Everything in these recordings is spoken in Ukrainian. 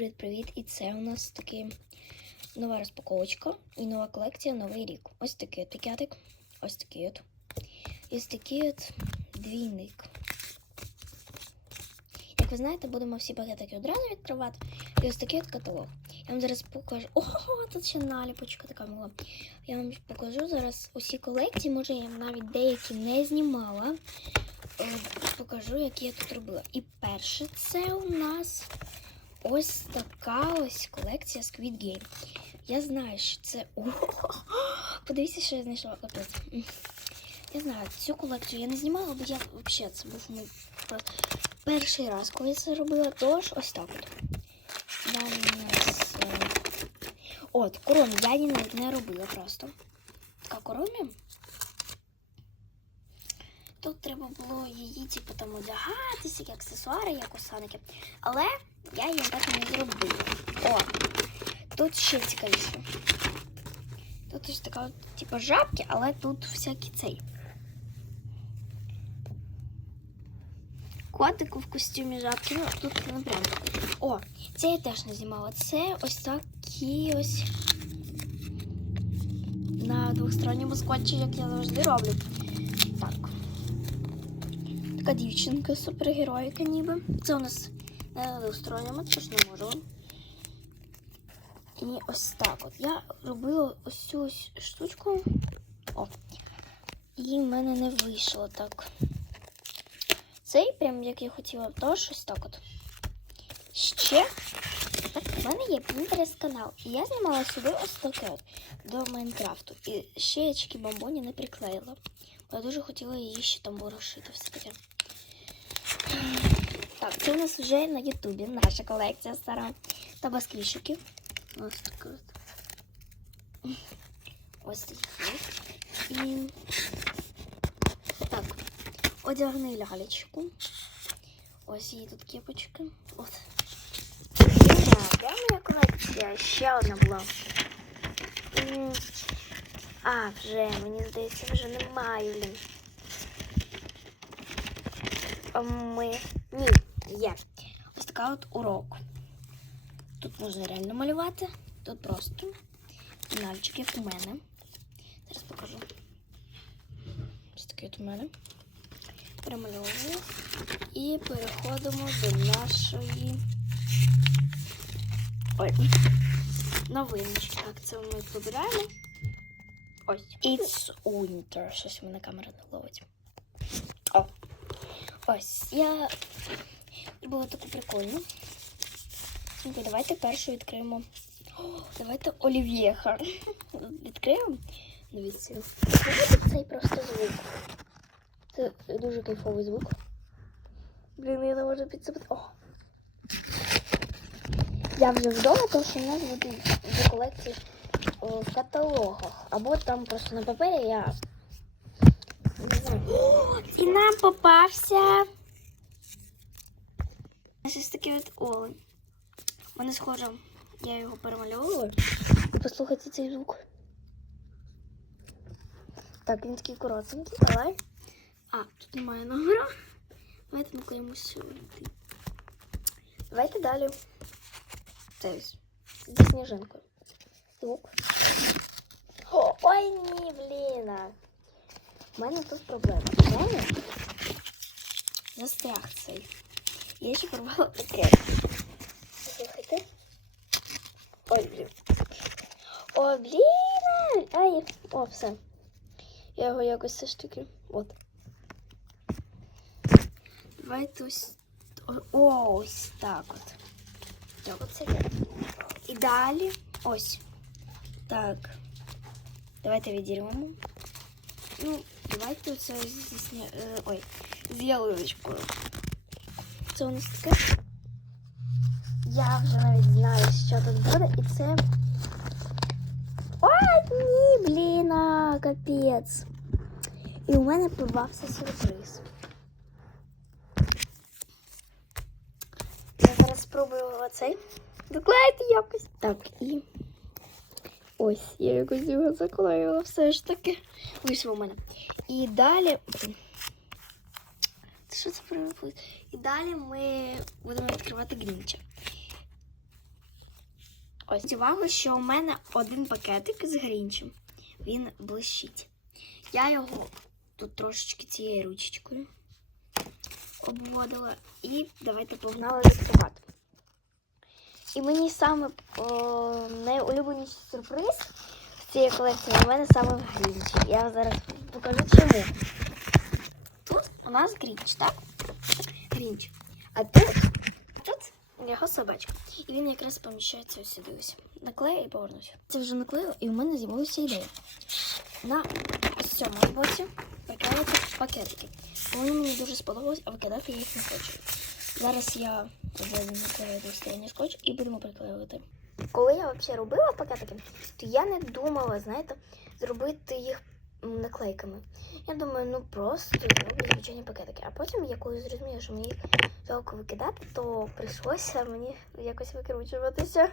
привіт-привіт! І це у нас таки нова розпаковочка і нова колекція Новий рік. Ось такий от пакетик, ось такий от. І ось такий от двійник. Як ви знаєте, будемо всі пакетики одразу відкривати. І ось такий от каталог. Я вам зараз покажу. Ого, тут ще наліпочка така була. Я вам покажу зараз усі колекції. Може, я навіть деякі не знімала. Е, Покажу, які я тут робила. І перше, це у нас ось така ось колекція Squid Game. Я знаю, що це. Подивіться, що я знайшла капець. Я знаю, цю колекцію я не знімала, бо я взагалі це був мій перший раз, коли я це робила. Тож ось так от. Далі у нас. е, От, корону я її не робила просто. Така корона. Тут треба було її, типу, там одягатися, як аксесуари, як осаники. Але я її так не зробила. О, тут ще цікавіше. Тут ось така, типу, жабки, але тут всякі цей. Котику в костюмі жабки. Ну, тут не прям. О, це я теж не знімала. Це ось такі ось на двосторонньому скотчі, як я завжди роблю. Так. Така дівчинка, супергероїка ніби. Це у нас не на двосторонньому, не можу. І ось так от. Я робила ось цю ось штучку. О. І в мене не вийшло так. Цей, прям як я хотіла, тож ось так от. Ще так, в мене є Pinterest канал. І я знімала сюди ось таке от до Майнкрафту. І ще я чекі бомбоні не приклеїла. Бо я дуже хотіла її ще там ворушити все таке. Так, це у нас вже на Ютубі наша колекція стара табасквішиків. Ось така от. Ось такі. І так, одягни лялечку. Ось її тут кепочка. От. Де моя колекція? Ще одна була. А, вже, мені здається, вже немає. Ми. Ні, є. Ось така от урок. Тут можна реально малювати. Тут просто пенальчик, як у мене. Зараз покажу. Ось такий от у мене. Перемальовую. І переходимо до нашої. Ой. Новиночки. Так, це ми вибираємо. Ось. It's winter. Щось в мене камера не ловить. О. Ось. Я зробила таку прикольну. Окей, давайте першу відкриємо. О, давайте олів'єха. Відкриємо. Дивіться. Цей просто звук. Це дуже кайфовий звук. Блін, я не можу підсипати. О! Я вже вдома, тому що в нас буде до колекції в каталогах. Або там просто на папері я. Не знаю. І нам попався. Ось такий от олень. Мене схоже, я його перемальовую. Послухайте цей звук. Так, він такий коротенький, давай. А, тут немає номера. Давайте наклеїмо сюди. Давайте далі. Це ось. Зі сніжинкою. Звук. О, ой, ні, блін. У мене тут проблема. У застряг цей. Я ще порвала таке. Слухайте. Ой, блін. О, блін! Ай, о, все. Я його якось все ж таки. От. Давайте ось. О, ось так от. Так, оце є. І далі ось. Так. Давайте відірвемо. Ну, давайте оце зі сня... е, Ой, з ялиночкою. Це у нас таке. Я вже навіть знаю, що тут буде, і це. Ой, ні, блін, капець. І у мене порвався сюрприз. Я зараз спробую оцей доклеїти якось. Так, і ось, я якось його заклеїла все ж таки. Вийшло у мене. І далі. Що це прилипить? І далі ми будемо відкривати грінча. Ось увагу, що у мене один пакетик з грінчем. Він блищить. Я його тут трошечки цією ручечкою обводила. І давайте погнали відкривати. І мені саме о, найулюбленіший сюрприз з цієї колекції у мене саме в Грінчі. Я зараз покажу чому. Тут у нас Грінч, так? Грінч. А тут, тут його собачка. І він якраз поміщається ось сюди ось. Наклею і повернуся. Це вже наклею, і у мене з'явилася ідея. На ось цьому боці приклеїти пакетики. Вони мені дуже сподобалось, а викидати я їх не хочу. Зараз я наклею до стороні скотч і будемо приклеювати. Коли я взагалі робила пакетики, то я не думала, знаєте, зробити їх наклейками. Я думаю, ну просто зроблю звичайні пакетики. А потім, я коли зрозуміла, що мені їх жалко викидати, то прийшлося мені якось викручуватися.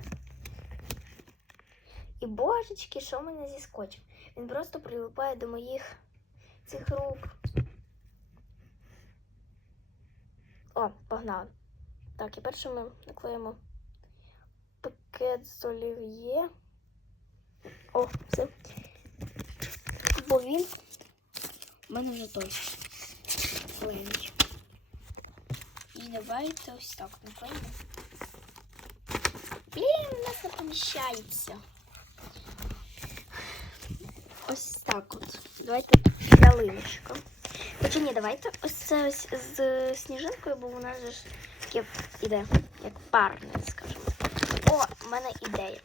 І божечки, що в мене зі? Він просто прилипає до моїх цих рук. О, погнали. Так, і перше ми наклеїмо пакет з олів'є. О, все. Бо він у мене вже той клеєний. І давайте ось так наклеїмо. Блін, у нас не поміщається. Ось так от. Давайте ялиночка. Хоча ні, давайте ось це ось з сніжинкою, бо нас ж таке іде, як парне, скажімо. О, в мене ідея.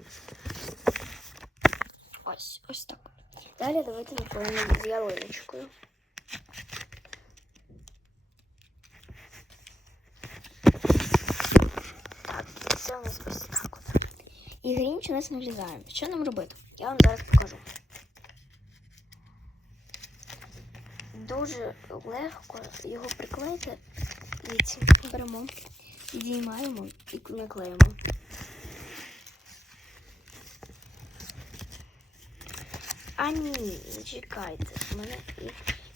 Ось, ось так. Далі давайте наклеїмо з ялиночкою. Так, це у нас ось так от. І грінч у нас не влізає. Що нам робити? Я вам зараз покажу. Дуже легко його приклеїти. Беремо, відіймаємо і наклеїмо. А ні, чекайте, у мене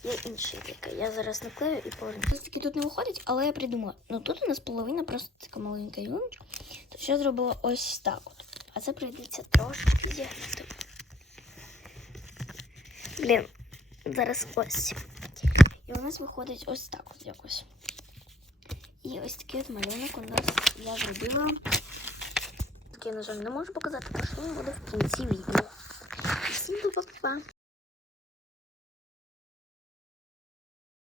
є інша ідейка. Я зараз наклею і поверну. Ось таки тут не виходить, але я придумала. Ну тут у нас половина просто така маленька юночка. То що зробила ось так от. А це прийдеться трошки зігнути. Блін, зараз ось. І у нас виходить ось так от якось. І ось такий от малюнок у нас я зробила. Так я, на жаль, не можу показати, тому що він буде в кінці відео. Chín.